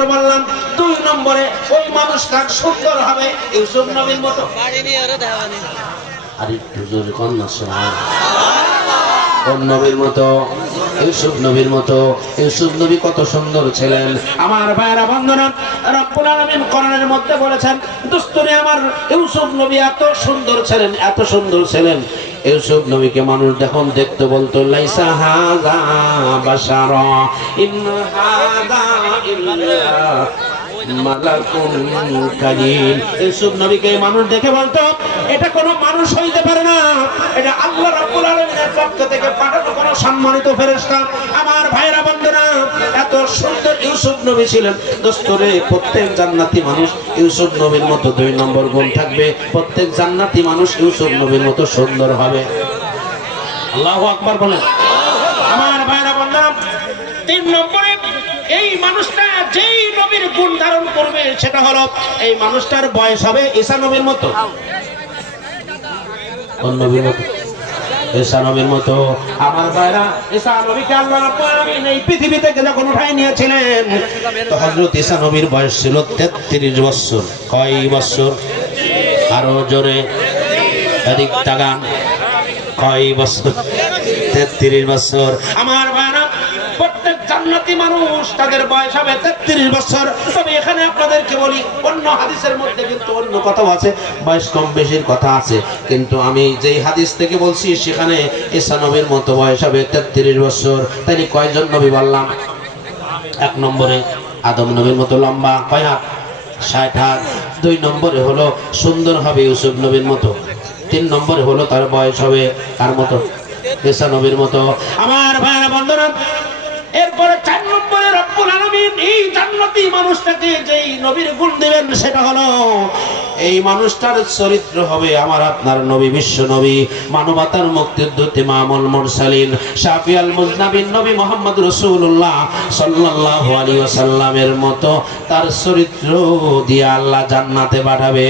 নম্বর বললাম দুই নম্বরে ওই মানুষটা সুন্দর হবে ইউসুফ নবীর মতো। আর একটু জোরে কন্যা কোন নবীর মতো ইউসুফ নবীর মতো ইউসুফ নবী কত সুন্দর ছিলেন। আমার ভাইরা বন্ধনা রব্বুল আলামিন কোরআনের মধ্যে বলেছেন দুস্তুরে আমার ইউসুফ নবী এত সুন্দর ছিলেন এত সুন্দর ছিলেন। ইউসুফ নবীকে মানুষ যখন দেখতে বলতো লাইসা হাযা বাশারা ইন হাযা ইল্লা মালাকুন কারীম ইউসুফ নবীকে মানুষ দেখে বলতো, এটা কোনো মানুষ হইতে পারে না। এটা আল্লাহ রাব্বুল আলামিনের পক্ষ থেকে পাঠানো কোনো সম্মানিত ফেরেশতা। আমার ভাইরা বন্ধুরা, এত সুন্দর ইউসুফ নবী ছিলেন। দোস্তরে প্রত্যেক জান্নাতি মানুষ ইউসুফ নবীর মতো দুই নম্বর গুণ থাকবে। প্রত্যেক জান্নাতি মানুষ ইউসুফ নবীর মতো সুন্দর হবে। আল্লাহু আকবার বলেন। আমার ভাইরা বন্ধুরা, তিন নম্বরে এই মানুষটা যেই নবীর গুণ ধারণ করবে সেটা হলো এই মানুষটার বয়স হবে ঈসা নবীর মতো। নবীর মতো? ঈসা নবীর মতো। আমার ভাইরা ঈসা নবীকে আল্লাহ রাব্বুল আলামিন এই পৃথিবী থেকে যখন উঠাই নিয়েছিলেন তো হযরত ঈসা নবীর বয়স ছিল 33 বছর। কয় বছর? আরও জোরে। এদিক তাকান। কয় বছর? তেত্রিশ বছর। আমার জান্নাতি মানুষ, তাদের বয়স হবে তেত্রিশ বছর। তবে এখানে আপনাদেরকে বলি, অন্য হাদিসের মধ্যে কিন্তু অন্য কথা আছে, বয়স কম বেশির কথা আছে। কিন্তু আমি যেই হাদিস থেকে বলছি, সেখানে ঈসা নবীর মতো বয়স হবে তেত্রিশ বছর। তাই কয়জন নবী বললাম? এক নম্বরে আদম নবীর মতো লম্বা, কয় হাত? ষাট হাত। দুই নম্বরে হলো সুন্দর হবে ইউসুফ নবীর মতো। তিন নম্বরে হলো তার বয়স হবে কার মতো? ঈসা নবীর মতো। আমার ভাইরা বন্ধুরা এরপরে চার নম্বরে রব্বুল আলামিন এই জান্নাতি মানুষটাকে যেই নবীর গুণ দিবেন সেটা হলো এই মানুষটার চরিত্র হবে আমার আপনার নবী বিশ্ব নবী মানবতার মুক্তির দূত ইমামুল মুরসালিন শাফিয়াল মুজনাবিন নবী মোহাম্মদ রাসূলুল্লাহ সাল্লাল্লাহু আলাইহি ওয়াসাল্লামের মতো তার চরিত্র দিয়ে আল্লাহ জান্নাতে পাঠাবে।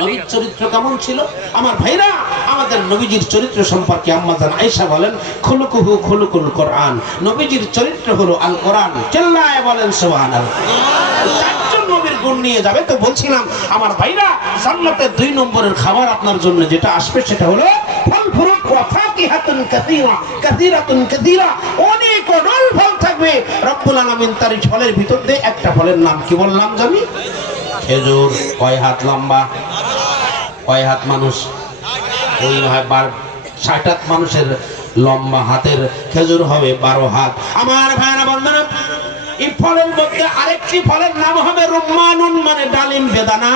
নবীর চরিত্র কেমন ছিল? আমার ভাইরা আমাদের নবীজির চরিত্র সম্পর্কে আম্মাজান আয়েশা বলেন, খুলুকুহু খুলুকুল কোরআন। নবীজির চরিত্র হলো আল কোরআন। চিল্লায় বলেন, সুবহানাল্লাহ। গুণ নিয়ে যাবে তো বলছিলাম, আমার ভাইরা, জান্নাতের দুই নম্বরের খাবার আপনার জন্য যেটা আসবে সেটা হলো ফল ফুরুট, ওয়া ফাকিহাতুন কাসীরা, কাসীরাতুন কাসীরা। অনেক অনল ফল থাকবে। রব্বুল আলামিন তার ফলের ভিতর দিয়ে একটা ফলের নাম কি বললাম জানি? খেজুর, কয় হাত লম্বা? কয় হাত মানুষ? ওই বার ষাট হাত মানুষের লম্বা হাতের খেজুর হবে বারো হাত। আমার ভাইরা বন্ধনা এই ফলের মধ্যে আরেকটি ফলের নাম হবে রুম্মানুন মানে ডালিম বেদানা।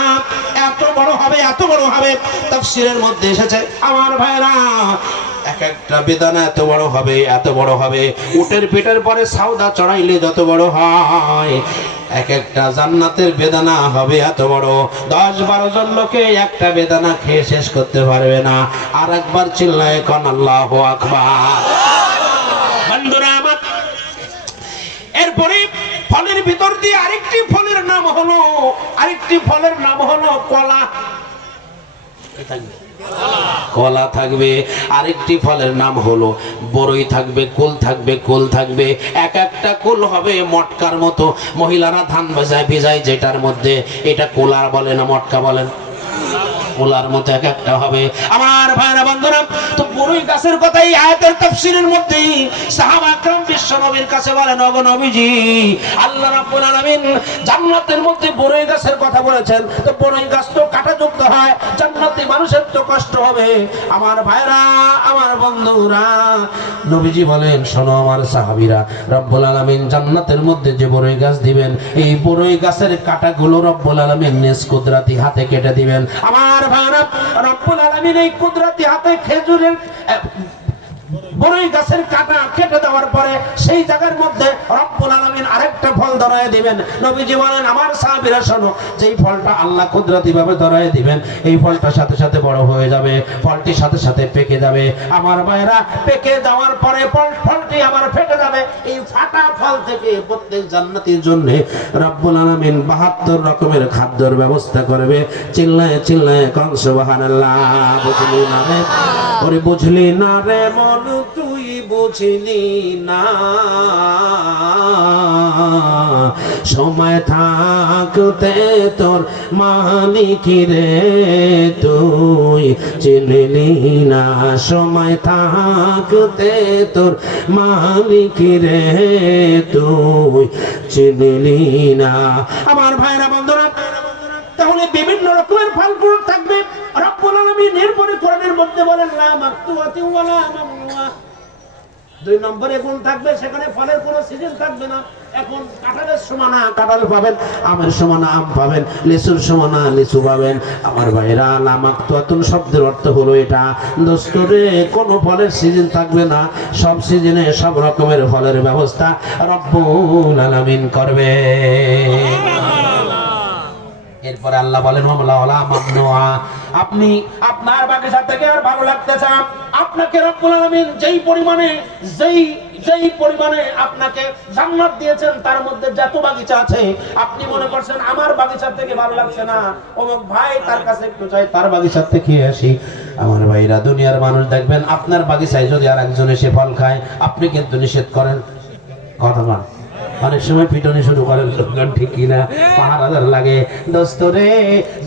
এত বড় হবে, এত বড় হবে, তাফসীরের মধ্যে এসেছে। আমার ভাইরা এক একটা বেদানা এত বড় হবে, এত বড় হবে। উটের পেটের পরে সাউদা চড়াইলে যত বড় হয় এক একটা জান্নাতের বেদানা হবে এত বড়। দশ বারো জন লোকে একটা বেদানা খেয়ে শেষ করতে পারবে না। আর একবার চিল্লায় কন আল্লাহ এরপরে ফলের ভিতর দিয়ে আরেকটি ফলের নাম হলো, আরেকটি ফলের নাম হলো কলা। কলা থাকবে, আরেকটি ফলের নাম হলো, বড়ই থাকবে, কুল থাকবে কুল থাকবে, এক একটা কুল হবে মটকার মতো। মহিলারা ধান ভেজায় ভিজায় যেটার মধ্যে, এটা কোলার বলে না, মটকা বলেন কোলার মতো এক একটা হবে। আমার ভাইরা বন্ধুরা তো বড়ই গাছের কথাই আয়াতের তাফসীরের মধ্যেই সাহাবা আকরাম বিশ্ব নবীর কাছে বলেন, ওগো নবীজি, আল্লাহ রাব্বুল আলামিন জান্নাতের মধ্যে বড়ই গাছের কথা বলেছেন। তো বড়ই গাছ তো কাটাযুক্ত হয়, জান্নাতি মানুষের তো কষ্ট হবে। আমার ভাইরা, আমার বন্ধুরা, নবীজি বলেন, শোনো আমার সাহাবীরা, রব্বুল আলামিন জান্নাতের মধ্যে যে বড়ই গাছ দিবেন, এই বড়ই গাছের কাটাগুলো রব্বুল আলামিন নিজ কুদরাতি হাতে কেটে দিবেন। আমার ভাইরা, রব্বুল আলামিন এই কুদরাতি হাতে খেজুরের বড়ই গাছের কাটা কেটে দেওয়ার পরে সেই জায়গার মধ্যে রব্বুল আলামিন আরেকটা ফল ধরায় দিবেন। নবীজি বলেন, আমার সাহাবীরা, শোনো, যেই ফলটা আল্লাহ কুদরতি ভাবে ধরায় দিবেন, এই ফলটার সাথে সাথে বড় হয়ে যাবে ফলটির সাথে সাথে পেকে যাবে। আমার ভাইরা, পেকে যাওয়ার পরে ফল, ফলটি আবার ফেটে যাবে। এই ফাটা ফল থেকে প্রত্যেক জান্নাতির জন্য রব্বুল আলামিন 72 রকমের খাদ্যের ব্যবস্থা করবে। চিল্লায় চিল্লায় কন, সুবহানাল্লাহ, বুঝলি না ওরে বুঝলি না রে মন, তুই বুঝলি না। সময় থাকতে তোর মালিক রে তুই চিনলি না। সময় থাকতে তোর মালিক রে তুই চিনলি না। আমার ভাইরা বন্ধুরা, তাহলে বিভিন্ন রকমের ফল ফুল থাকবে। রব্বুল মধ্যে বলেন দুই নম্বরে থাকবে, সেখানে ফলের কোনো সিজন থাকবে না। এখন কাঁঠালের সমানা কাঁঠাল পাবেন, আমের সমানা আম পাবেন, লিচুর সমানা লিচু পাবেন। আমার ভাইরা লামাক্তুয়াতুন শব্দের অর্থ হলো এটা। দোস্তরে কোনো ফলের সিজন থাকবে না, সব সিজনে সব রকমের ফলের ব্যবস্থা রব্বুল আলামিন করবে। এরপরে আল্লাহ বলেন আপনি আপনার বাগিচা থেকে আর ভালো লাগতেছে না আপনাকে রব্বুল আলামিন যেই পরিমাণে, যেই যেই পরিমাণে আপনাকে জান্নাত দিয়েছেন, তার মধ্যে যত বাগিচা আছে, আপনি মনে করছেন, আমার বাগিচা থেকে ভালো লাগছে না। অমুক ভাই তার কাছে একটু চাই তার বাগিচা থেকে আসি। আমার ভাইরা, দুনিয়ার মানুষ দেখবেন, আপনার বাগিচায় যদি আর একজন এসে ফল খায়, আপনি কিন্তু নিষেধ করেন। কথা অনেক সময় পিটনি শুরু করেন লোকজন ঠিক কিনা? পাহারাদার লাগে, দোস্ত রে,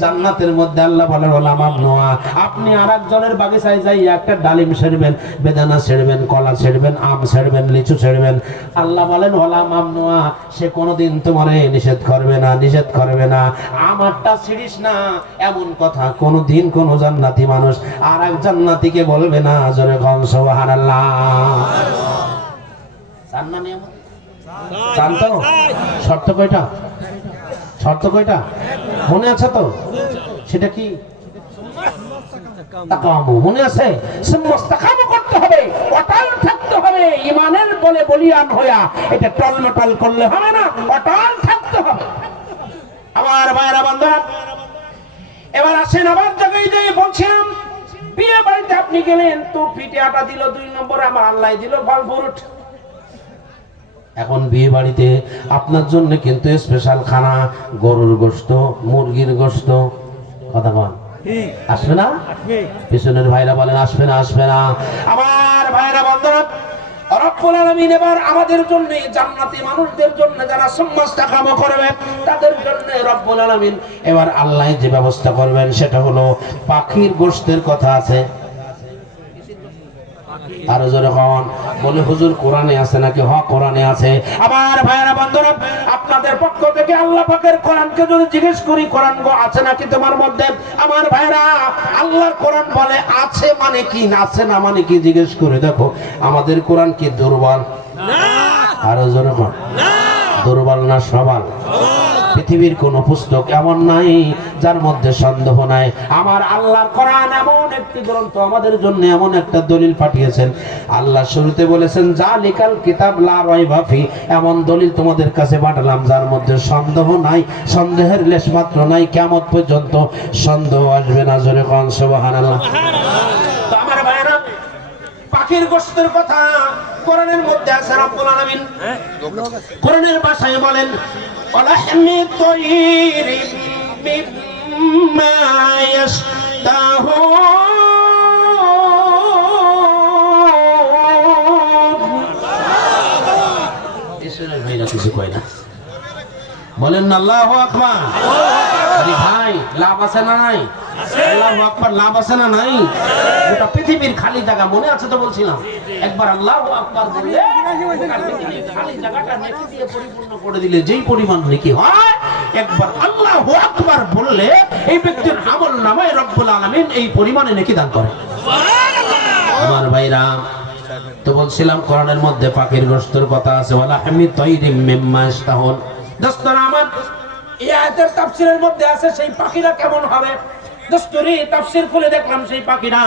জান্নাতের মধ্যে আল্লাহ বলেন ওলাম নোয়া আপনি আর একজনের বাগিচায় যাই একটা ডালিম ছেড়বেন, বেদানা ছেড়বেন, কলা ছেড়বেন, আম ছেড়বেন, লিচু ছেড়বেন। আল্লাহ বলেন, ওলাম নোয়া সে কোনোদিন তোমারে নিষেধ করবে না, নিষেধ করবে না। আমারটা ছিড়িস না। এমন কথা কোনোদিন কোন জান্নাতি মানুষ আর এক জান্নাতিকে বলবে না, জোরে কম সোহানাল্লাহ জান্নানি আমার জানতো শর্ত কয়টা? শর্ত কয়টা? মনে আছে তো? সেটা কি? মনে আছে? করতে হবে, অটল থাকতে হবে, ইমানের বলে বলিয়ান হইয়া। এটা করলে হবে না, অটল থাকতে হবে। বন্ধুরা, এবার আসেন আবার জায়গায় যাই বলছিলাম, বিয়ে বাড়িতে আপনি গেলেন, তো পিঠে আটা দিল দুই নম্বর আমার আল্লাহ দিল ফল ফ্রুট এখন বিয়ে বাড়িতে আপনার জন্য কিন্তু স্পেশাল খানা গরুর গোস্ত মুরগির গোস্ত কথা বল। আসবে না? পিছনের ভাইরা বলেন আসবে না আসবে না। আমার ভাইরা বন্ধুরা রব্বুল আলামিন এবার আমাদের জন্য জান্নাতি মানুষদের জন্য যারা সম্মাসটা কাম করবে তাদের জন্য রব্বুল আলামিন এবার আল্লাহ যে ব্যবস্থা করবেন সেটা হলো পাখির গোশতের কথা আছে। আরও জোরে কন। বলে হুজুর কোরআনে আছে নাকি? হ কোরআনে আছে। আমার ভাইয়েরা বন্ধুরা আপনাদের পক্ষ থেকে আল্লাহ পাকের কোরআনকে যদি জিজ্ঞেস করি কোরআন গো আছে নাকি তোমার মধ্যে? আমার ভাইরা আল্লাহর কোরআন বলে আছে মানে কি আছে না মানে কি? জিজ্ঞেস করে দেখো আমাদের কোরআন কি দুর্বল? আরও জোরে কন। দুর্বল না সবাল? পৃথিবীর কোন পুস্তক এমন নাই, যার মধ্যে সন্দেহ নাই। আমার আল্লাহর কোরআন এমন একটি গ্রন্থ আমাদের জন্য এমন একটা দলিল পাঠিয়েছেন। আল্লাহ শুরুতে বলেছেন যা লিকাল কিতাব লা রাইবা ফি। এমন দলিল তোমাদের কাছে পাঠালাম, যার মধ্যে সন্দেহ নাই, সন্দেহের লেশ মাত্র নাই, কিয়ামত পর্যন্ত সন্দেহ আসবে না। জোরে কোন, সুবহানাল্লাহ। ভাইরা পাখির গোশতের কথা কোরআনের মধ্যে আছে রব্বুল আলামিন। কোরআনের ভাষায় বলেন ওয়ালাহমি তৈরি মিম্মা ইয়াশতাহুন কিছু কয় না। বলেন আল্লাহু আকবার। ভাই লাভ আছে না নাই? আল্লাহু আকবার লাভ আছে না নাই? গোটা পৃথিবীর খালি জায়গা মনে আছে তো বলছিলাম। একবার আল্লাহু আকবার বললে খালি জায়গাটা নেকি দিয়ে পরিপূর্ণ করে দিলে যেই পরিমাণ নেকি হয় একবার আল্লাহু আকবার বললে এই ব্যক্তির আমল নামায় রব্বুল আলামিন এই পরিমাণে নেকি দান করে। আমার ভাইরা তো বলছিলাম কোরআনের মধ্যে পাখির গোশতের কথা আছে ওয়ালা হামি তৈরিম মিম্মা ইস্তাহুন দোস্তরা আমার এই আয়াতের তাফসীরের মধ্যে আছে সেই পাখিরা কেমন হবে? দোস্তরি তাফসীর খুলে দেখলাম সেই পাখিরা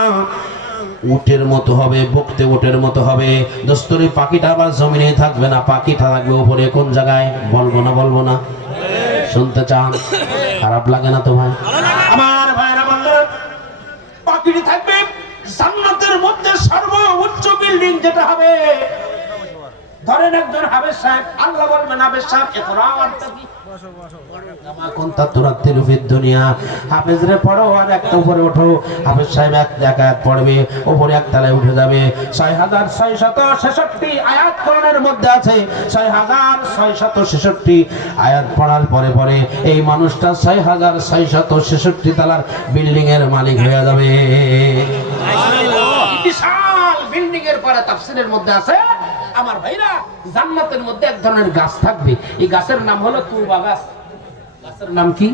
উটের মতো হবে বকতে উটের মতো হবে। দোস্তরি পাখিটা আবার জমিনে থাকবে না। পাখিটা থাকবে উপরে কোন জায়গায়? বলব না বলব না। শুনতে চান? খারাপ লাগে না তোমার আমার ভাইরা বন্ধুরা পাখিটি থাকবে জান্নাতের মধ্যে সর্বোচ্চ বিল্ডিং যেটা হবে। ধরেন একজন হাবেজ সাহেব আল্লাহ বলবেন হাবেজ সাহেব একরা আনতাকি কামা কুনতা তুরাত্তিলু ফিদ দুনিয়া? হাফেজ রে পড়ো আর একটা উপরে ওঠো। হাফেজ সাহেব এক জায়গায় পড়বে উপরে এক তলায় উঠে যাবে। ছয় হাজার ছয় শত ছেষট্টি আয়াত কোরআনের মধ্যে আছে। ছয় হাজার ছয় শত ছেষট্টি আয়াত পড়ার পরে পরে এই মানুষটা ছয় হাজার ছয় শত ছেষট্টি তলার বিল্ডিং এর মালিক হয়ে যাবে। বিশাল বিল্ডিং এর পরে তাফসিরের মধ্যে আছে। আমার ভাইরা জান্নাতের মধ্যে এক ধরনের গাছ থাকবে। এই গাছের নাম হলো তুবা গাছ। গাছের নাম কি?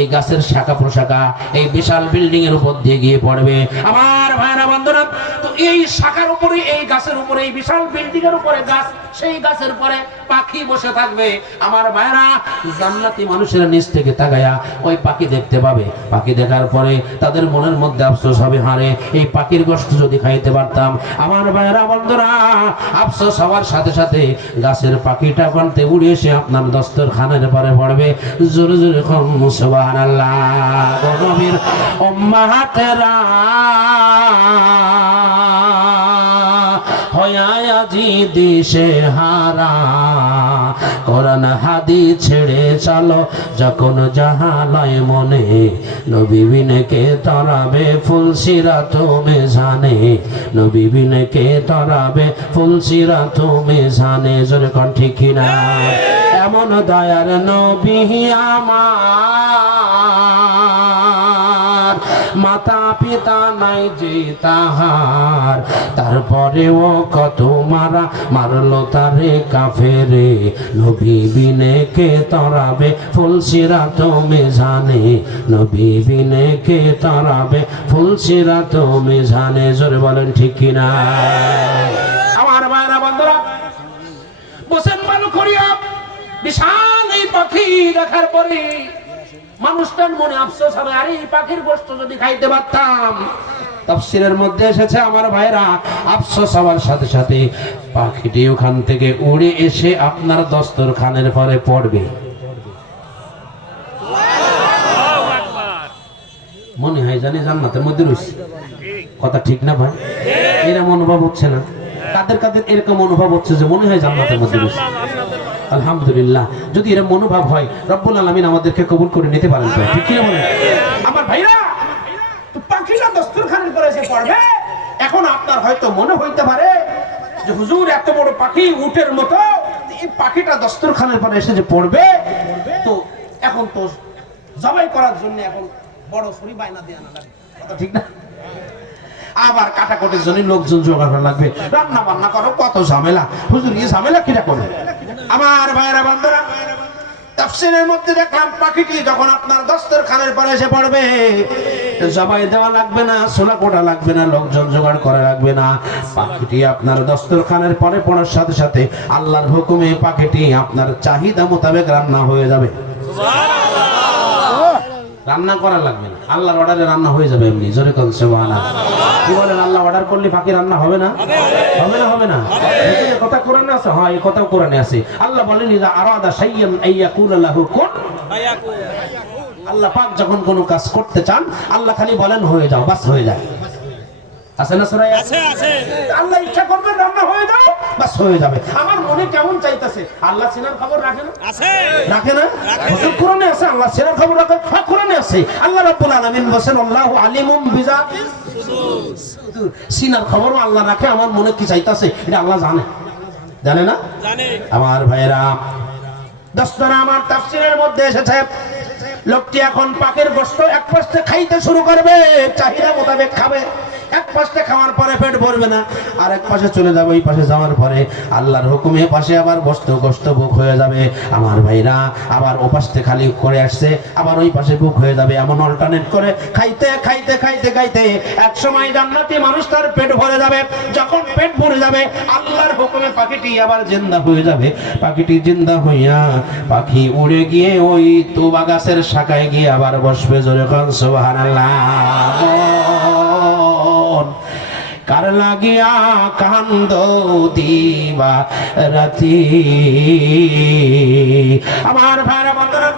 এই গাছের শাখা প্রশাখা এই বিশাল বিল্ডিং এর উপর দিয়ে গিয়ে পড়বে। আমার ভাইরা বন্ধুরা, তো এই শাখার উপরে, এই গাছের উপরে, এই বিশাল বিল্ডিং এর উপরে গাছ, সেই গাছের পরে পাখি বসে থাকবে। আমার ভাইরা জান্নাতি মানুষের নিচ থেকে তাকায়া ওই পাখি দেখতে পাবে। পাখি দেখার পরে তাদের মনের মধ্যে আফসোস হবে, হারে, এই পাখির গোষ্ঠ যদি খাইতে পারতাম। আমার ভাইরা বন্ধুরা, আফসোস হওয়ার সাথে সাথে গাছের পাখিটা কানতে উড়ে এসে আপনার দস্তর খানের পরে পড়বে। জোরে জোরে কম, সুবহানাল্লাহ। দিশে হারা। কোরআন হাদি ছেড়ে চলো, যখন জাহালয় মনে নবী বিনকে তরাবে ফুলসিরা তুমি জানে নবী বিনকে তরাবে ফুলসিরা তুমি জানে জোরে কন, ঠিক কিনা? এমন দয়ার নবী আমার মাতা পিতা নাই যে তাহার। তারপরেও কত মারা মারলো তারে কাফেরে। নবী বিনে কে তরাবে ফুলসিরা তুমি জানে নবী বিনে কে তরাবে ফুলসিরা তুমি জানে জোরে বলেন, ঠিক কিনা আমার ভাইরা বন্ধুরা বসেন ভালো করিয়া বিশাল এই পাখি দেখার পরে মানুষটার মনে আফসোস হবে, আরে এই পাখির গোস্ত যদি খাইতে পারতাম। তাফসিরের মধ্যে এসেছে আমার ভাইরা, আফসোস হওয়ার সাথে সাথে পাখিটি ওখান থেকে উড়ে এসে আপনার দস্তরখানের পরে পড়বে। মনে হয় জানি জান্নাতের মধ্যে রয়েছে। কথা ঠিক না ভাই? এরকম অনুভব হচ্ছে না। কাদের কাদের এরকম অনুভব হচ্ছে যে মনে হয় জান্নাতের মধ্যে রয়েছে। আলহামদুলিল্লাহ। যদি এরকম মনোভাব হয়, রব্বুল আলমিন আমাদেরকে কবুল করে নিতে পারেন আমার ভাইরা করে এসে পড়বে এখন আপনার হয়তো মনে হইতে পারে যে, হুজুর, এত বড় পাখি উটের মতো। এই পাখিটা পরে এসে যে পড়বে, তো এখন তো জবাই করার জন্য এখন বড় ছুরি বায়না দিয়ে লাগে। ঠিক না? আবার কাটাকুটির জন্য লোকজন জোগাড় লাগবে। রান্না বান্না করো, কত ঝামেলা। হুজুর, এই ঝামেলা কিটা করবে আমার ভাইরা বন্ধুরা, তাফসিরের মধ্যে দেখলাম পাখিটি যখন আপনার দস্তর খানের পরে এসে পড়বে, জবাই দেওয়া লাগবে না সোলা কোটা লাগবে না, লোকজন জোগাড় করা লাগবে না। পাখিটি আপনার দস্তর খানের পরে পড়ার সাথে সাথে আল্লাহর হুকুমে পাখিটি আপনার চাহিদা মোতাবেক রান্না হয়ে যাবে। রান্না করা লাগবে না। আল্লাহর অর্ডারে রান্না হয়ে যাবে এমনি। জোরে কল কি বলেন আল্লাহ অর্ডার করলে ফাঁকি রান্না হবে না? হবে না হবে না? কথা কোরআনে আছে? হ্যাঁ এই কথাও কোরআনে আছে। আল্লাহ বলেন যে আরাদা শাইয়ান আইয়াকুল লাহু কুন। আল্লাহ পাক যখন কোনো কাজ করতে চান, আল্লাহ খালি বলেন, হয়ে যাও, বাস হয়ে যায়। আছে না সরাই আছে? আল্লাহ ইচ্ছা করবেন রান্না হয়ে যাও বাস হয়ে যাবে। আমার মনে কেমন চাইতেছে? আল্লাহ সিনার খবর রাখে না? রাখে না? হুজুর কোরআনে আছে আল্লাহ সিনার খবর রাখে। হ্যাঁ কোরআনে আছে। আল্লাহ রাব্বুল আলামিন বলেন আল্লাহু আলিমুম সুদূর। সিনার খবরও আল্লাহ রাখে আমার মনে কি চাইতাছে? এটা আল্লাহ জানে। জানে না? আমার ভাইরা দশটা আমার তাফসিরের মধ্যে এসেছে। লোকটি এখন পাখির গোস্ত এক পাশে খাইতে শুরু করবে চাহিদা মোতাবেক খাবে। এক পাশে খাওয়ার পরে পেট ভরবে না, আর এক পাশে চলে যাবে, ওই পাশে যাওয়ার পরে আল্লাহর হুকুমে পাশে আবার গোস্ত গোস্ত বুক হয়ে যাবে। আমার ভাইরা আবার ও পাশে খালি করে আসছে, আবার ওই পাশে বুক হয়ে যাবে, এমন অল্টারনেট করে খাইতে খাইতে খাইতে খাইতে এক সময় জান্নাতি মানুষ তার পেট ভরে যাবে। যখন পেট ভরে যাবে, আল্লাহর হুকুমে পাখিটি আবার জিন্দা হয়ে যাবে। পাখিটি জিন্দা হইয়া পাখি উড়ে গিয়ে ওই তুবা গাছের শাখায় গিয়ে আবার বসবে। জোরে কান, সুবহানাল্লাহ। কার লাগিয়া কান্দ দিবা রাতি আমার ভাইরা বন্ধুরা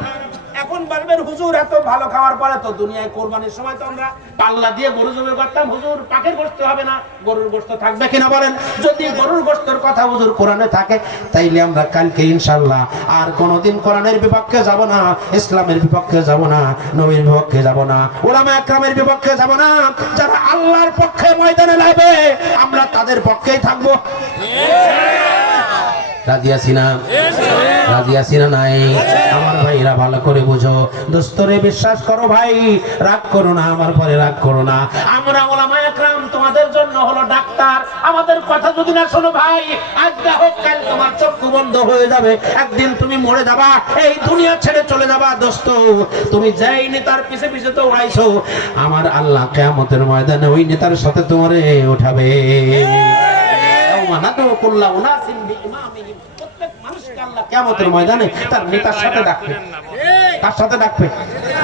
এখন তখন বলবেন হুজুর, এত ভালো খাবার পরে তো দুনিয়ায় কোরবানির সময় তো আমরা পাল্লা দিয়ে গরু জমে করতাম। হুজুর পাখের গোস্ত হবে না, গরুর গোস্ত থাকবে কিনা বলেন? যদি গরুর গোস্তের কথা হুজুর কোরআনে থাকে, তাইলে আমরা কালকে ইনশাল্লাহ আর কোনোদিন কোরআনের বিপক্ষে যাব না, ইসলামের বিপক্ষে যাব না, নবীর বিপক্ষে যাব না ওলামা একরামের বিপক্ষে যাব না। যারা আল্লাহর পক্ষে ময়দানে লাগবে আমরা তাদের পক্ষেই থাকব। রাজি আছি না রাজি আছি না নাই। আমার ভাইরা ভালো করে বুঝো। দোস্তরে বিশ্বাস করো ভাই রাগ করো না আমার পরে রাগ করো না। আমরা ওলামা একরাম তোমাদের জন্য হলো ডাক্তার। আমাদের কথা যদি না শোনো ভাই আজ হোক কাল তোমার চক্ষু বন্ধ হয়ে যাবে। একদিন তুমি মরে যাবা এই দুনিয়া ছেড়ে চলে যাবা দোস্ত। তুমি যেই নেতার পিছে পিছে তো উড়াইছো আমার আল্লাহ কেয়ামতের ময়দানে ওই নেতার সাথে তোমারে উঠাবে। কুল্লা উনাসিন কিয়ামতের ময়দানে তার নেতার সাথে ডাকবে। তার সাথে ডাকবে।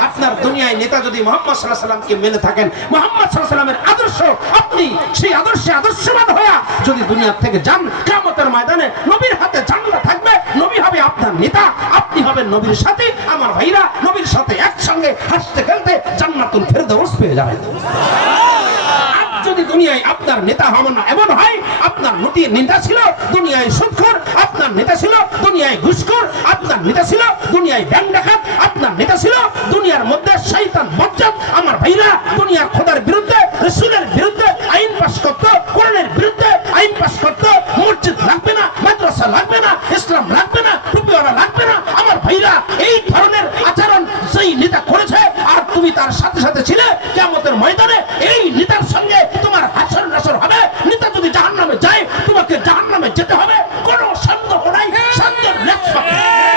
আপনার দুনিয়ায় নেতা যদি মোহাম্মদ সাল্লাহ সাল্লামকে মেনে থাকেন, মোহাম্মদ সাল্লাহ সাল্লামের আদর্শ, আপনি সেই আদর্শে আদর্শবান হয়ে যদি দুনিয়ার থেকে যান, কিয়ামতের ময়দানে নবীর হাতে জান্নাত থাকবে, নবী হবে আপনার নেতা, আপনি হবেন নবীর সাথে, আমার ভাইরা নবীর সাথে একসঙ্গে হাসতে খেলতে জান্নাতুল ফেরদৌস পেয়ে যাবেন। যদি দুনিয়ায় আপনার নেতা হবেন না, এমন হয় আপনার নতি নেতা ছিল, দুনিয়ায় সুদখোর আপনার নেতা ছিল, দুনিয়ায় ঘুষখোর, আপনার নেতা ছিল, দুনিয়ায় ব্যাংক ডাকাত, আপনার নেতা ছিল, দুনিয়ার মধ্যে শয়তান বজ্জাত আমার ভাইরা, দুনিয়ার খোদার বিরুদ্ধে, রসুলের বিরুদ্ধে আইন পাস করতো, কোরআনের বিরুদ্ধে আইন পাস করতো। মসজিদ লাগবে না, মাদ্রাসা লাগবে না, ইসলাম লাগবে না, টুপিওয়ালা লাগবে না। আমার ভাইরা, এই ধরনের আচরণ সেই নেতা করেছে, আর তুমি তার সাথে সাথে ছিলে কেমতের ময়দানে এই নেতার সঙ্গে তোমার হাসর নাসর হবে, নেতা যদি জাহান নামে যায়, তোমাকে জাহান নামে যেতে হবে। কোনো সন্দেহ নাই, সন্দেহ নেই।